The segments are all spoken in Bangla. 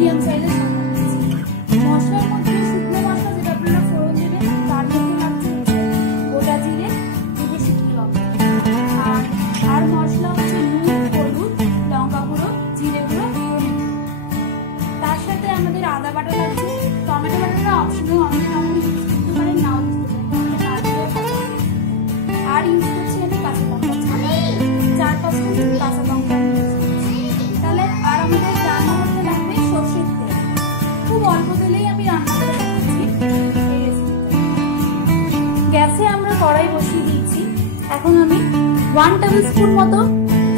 মিডিয়াম সাইজের মশলার মধ্যে শুকনো মশলা যেটা আপনারা ফোড়ন দেবেন, তার মধ্যে লাগছে গোটা জিরে, শুকনো লঙ্কা, আর মশলা হচ্ছে নুন, হলুদ, লঙ্কা গুঁড়ো, জিরে গুঁড়ো, তার সাথে আমাদের আদা বাটা লাগছে, টমেটো বাটাটা অপশনাল, অনেকে দিতে পারেন, নাও দিতে পারেন, আর ইউজ করছি আমি কাঁচা লঙ্কা, 4-5টা কাঁচা লঙ্কা। তাহলে আর আমাদের রান্না করতে লাগবে সর্ষের তেল। খুব অল্প তেলেই আমি রান্না করে দেখাচ্ছি এই রেসিপিটা। গ্যাসে আমরা কড়াই বসিয়ে দিয়েছি। এখন আমি 1 টেবিল স্পুন মতো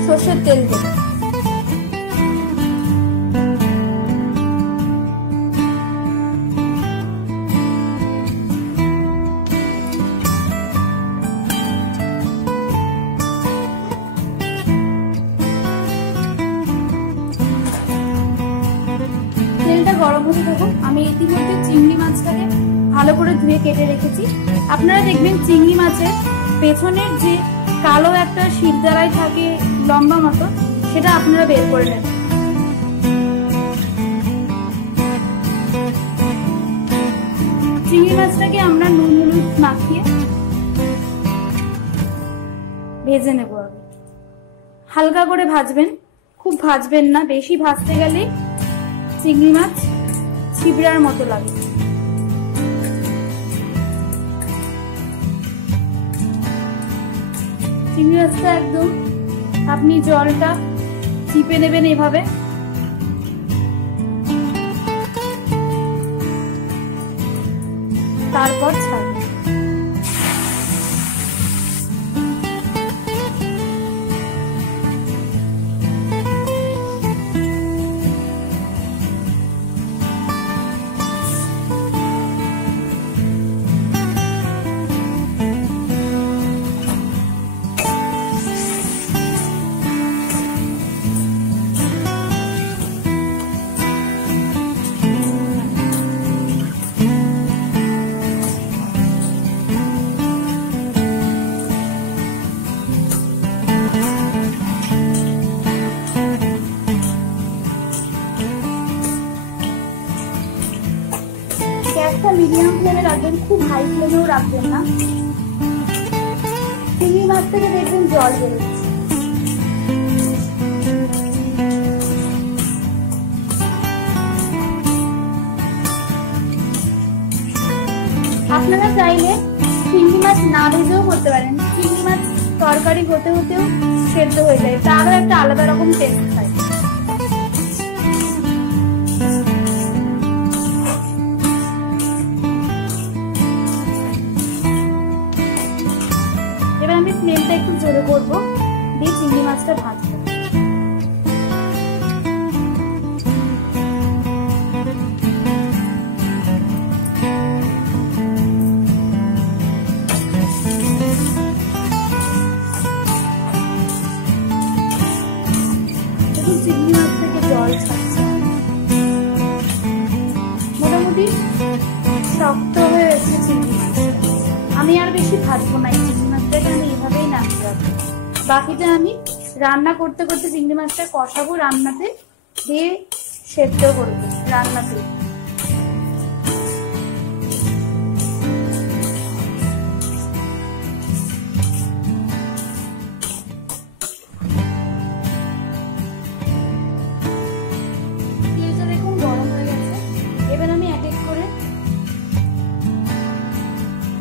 সর্ষের তেল দেব। তেলটা গরম হতে থাকুক। আমি ইতিমধ্যে চিংড়ি মাছটাকে ভালো করে ধুয়ে কেটে রেখেছি। আপনারা দেখবেন চিংড়ি মাছের পেছনের যে কালো একটা শিরদাঁড়াই থাকে লম্বা মতো, সেটা আপনারা বের করে নেবেন। চিংড়ি মাছটাকে আমরা নুন হলুদ মাখিয়ে ভেজে নেব। আগে হালকা করে ভাজবেন, খুব ভাজবেন না, বেশি ভাজতে গেলে চিংড়ি মাছ ছিবড়ার মতো লাগে। চিংড়ি মাছটা একদম আপনি জলটা চিপে নেবেন এভাবে, তারপর ছাড়বেন। গ্যাসটা মিডিয়াম ফ্লেমে রাখবেন, খুব হাই ফ্লেমেও রাখবেন না। চিংড়ি মাছ থেকে দেখবেন জল বেরোচ্ছে। আপনারা চাইলে চিংড়ি মাছ না ভেজেও করতে পারেন। চিংড়ি মাছ তরকারি হতে হতেও সেদ্ধ হয়ে যায়, তারও একটা আলাদা রকম টেস্ট হয়। এবার আমি ফ্লেমটা একটু জোরে করবো, দিয়ে চিংড়ি মাছটা ভাজবো। চিংড়ি মাছ থেকে জল ছাড়ছে, মোটামুটি শক্ত হয়ে এসেছে চিংড়ি মাছ। আমি আর বেশি ভাজবো না, এই চিংড়ি মাছটাকে আমি এভাবেই নামিয়ে রাখবো। বাকিটা আমি রান্না করতে করতে চিংড়ি মাছটা কষাবো, রান্নাতে দিয়ে সেদ্ধ করবো রান্নাতে।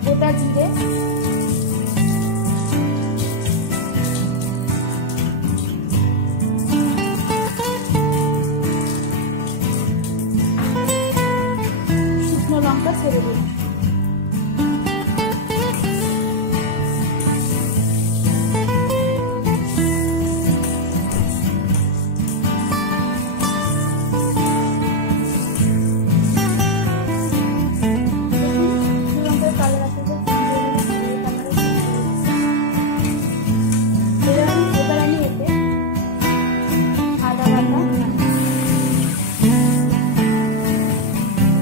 গোটা জিরে, শুকনো লঙ্কা ছেড়ে দিন।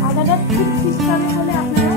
আদাটা খুব পিস্তাবে বলে আপনারা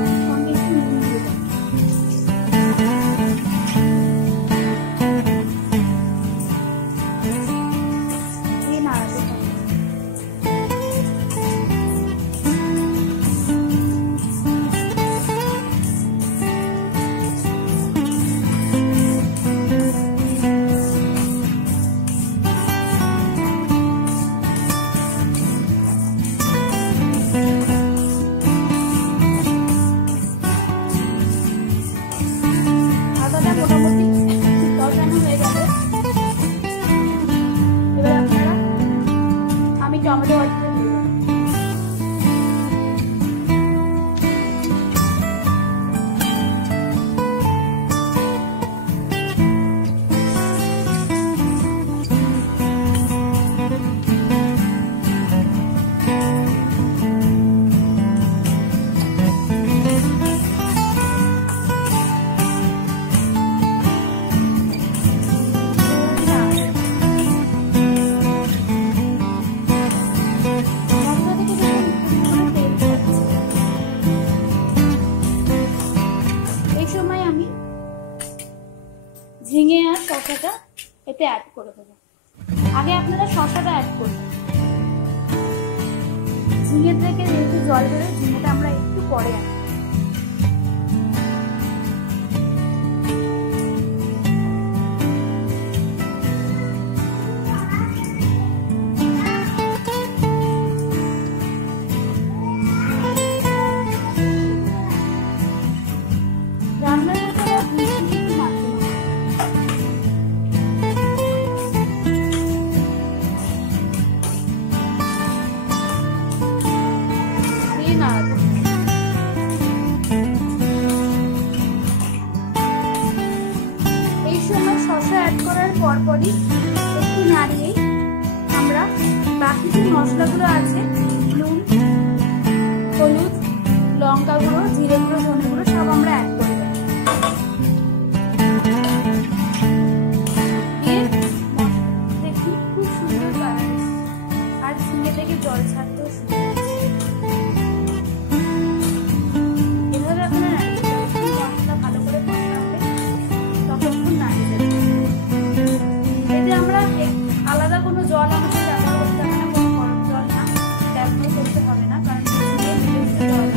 এতে অ্যাড করে দেবো। আগে আপনারা শসাটা অ্যাড করবেন। ঝিঙে থেকে যেহেতু জল বেরোয়, ঝিঙেটা আমরা একটু পরে অ্যাড করব। এই সময় শসা অ্যাড করার পরপরই একটু নাড়িয়ে আমরা বাকি যে মশলাগুলো আছে, নুন, হলুদ, লঙ্কা গুঁড়ো, জিরে গুঁড়ো, ধনে গুঁড়ো সব আমরা অ্যাড করে দেব। দেখুন খুব সুন্দর কালার আর ঝিঙে থেকে জল ছাড়তেও শুরু করছে। এভাবে আপনারা মশলা ভালো করে কষাবে, ততক্ষণ নাড়িয়ে দেবেন। এতে আমরা আলাদা কোনো জল আমাদের ব্যবহার করতে হবে না, কোনো গরম জল না ব্যবহার করতে হবে না, কারণ জল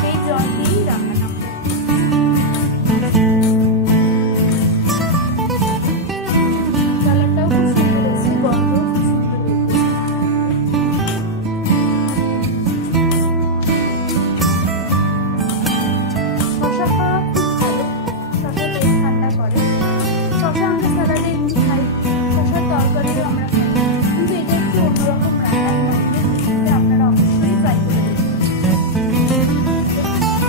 সেই জল দিয়েই রান্নাটা কালারটাও খুব সুন্দর এসেছে, গন্ধ খুব সুন্দর এসেছে। শসা খাওয়া খুব ভালো, শসা পেট ঠান্ডা করে। শসা আমরা স্যালাডে এমনি খাই, শসার তরকারিও আমরা খাই, কিন্তু এটা একটু অন্যরকম রান্না, আপনারা অবশ্যই ট্রাই করে দেখবেন।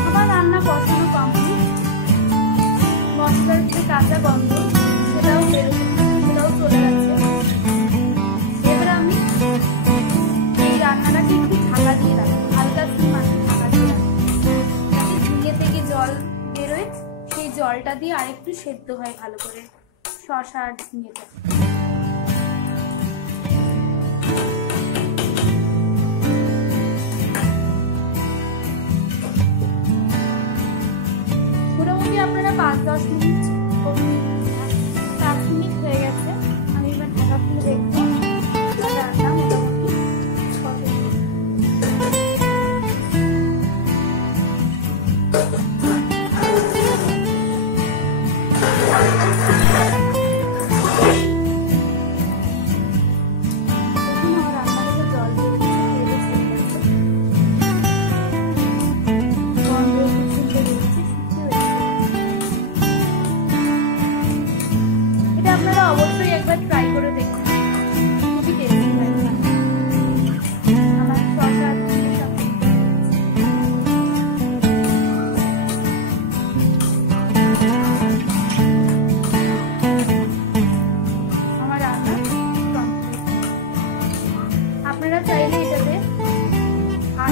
আমার রান্না কষানো কমপ্লিট, মশলার যে কাঁচা গন্ধ সেটাও চলে গেছে। এবার আমি এই রান্নাটাকে একটু ঢাকা দিয়ে রাখবো, হালকা মাটি ঢাকা দিয়ে রাখবো, যাতে ঝিঙে থেকে জল বেরোয়, সেই জলটা দিয়ে আরেকটু সেদ্ধ হয় ভালো করে শসা আর ঝিঙেটা। মোটামুটি আপনারা 5-10 মিনিট 7 মিনিট হয়ে গেছে। আমি এবার ঢাকা খুলে দেখবো রান্না মোটামুটি আপনারা অবশ্যই একবার ট্রাই করে দেখুন, খুবই টেস্টি হয়। আমার শসা আমার রান্না কমপ্লিট। আপনারা চাইলে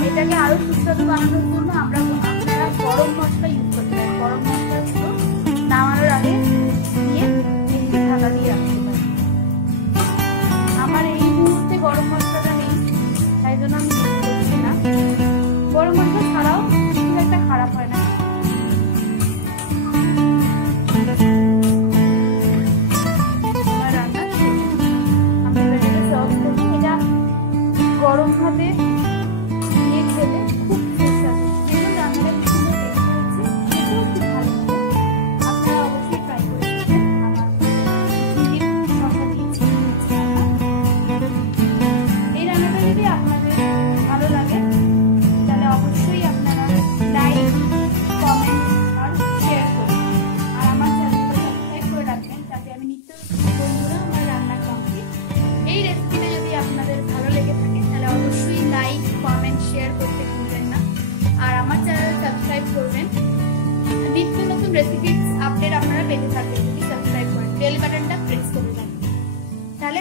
এটাকে আরো সুস্বাদু বানানোর জন্য আপনারা গরম মশলা ইউজ করতে পারেন। গরম মশলা নামানোর আগে দিয়ে ঢাকা দিয়ে রাখতে পারি। আমার এই মুহূর্তে গরম মশলাটা নেই, তাই জন্য আমি করছি না। গরম মশলা ছাড়াও খুব একটা খারাপ হয় না। আমার রান্না আমি এবার সার্ভ করছি। এটা গরম ভাবে দিয়ে খেলে খুব সুস্বাদু। দেখুন রান্নাটা খুব সুন্দর টেস্ট হয়েছে, খেতেও খুব ভালো হবে। আপনারা অবশ্যই ট্রাই করে দেখবেন। এই রান্নাটা যদি আপনাদের ভালো লাগে তাহলে অবশ্যই আপনারা লাইক, কমেন্ট আর শেয়ার করবেন, আর আমার চ্যানেলটা সাবস্ক্রাইব করে রাখবেন, যাতে আমি নিত্য বন্ধুরা আমার রান্না কমপ্লিট। এই রেসিপিটা যদি আপনাদের ভালো লেগে থাকে তাহলে অবশ্যই লাইক, কমেন্ট, শেয়ার করতে ভুলবেন না, আর আমার চ্যানেল সাবস্ক্রাইব করবেন। নিত্য নতুন রেসিপির আপডেট আপনারা পেতে থাকবেন যদি সাবস্ক্রাইব করেন, বেল বাটনটা প্রেস করে দেন। তাহলে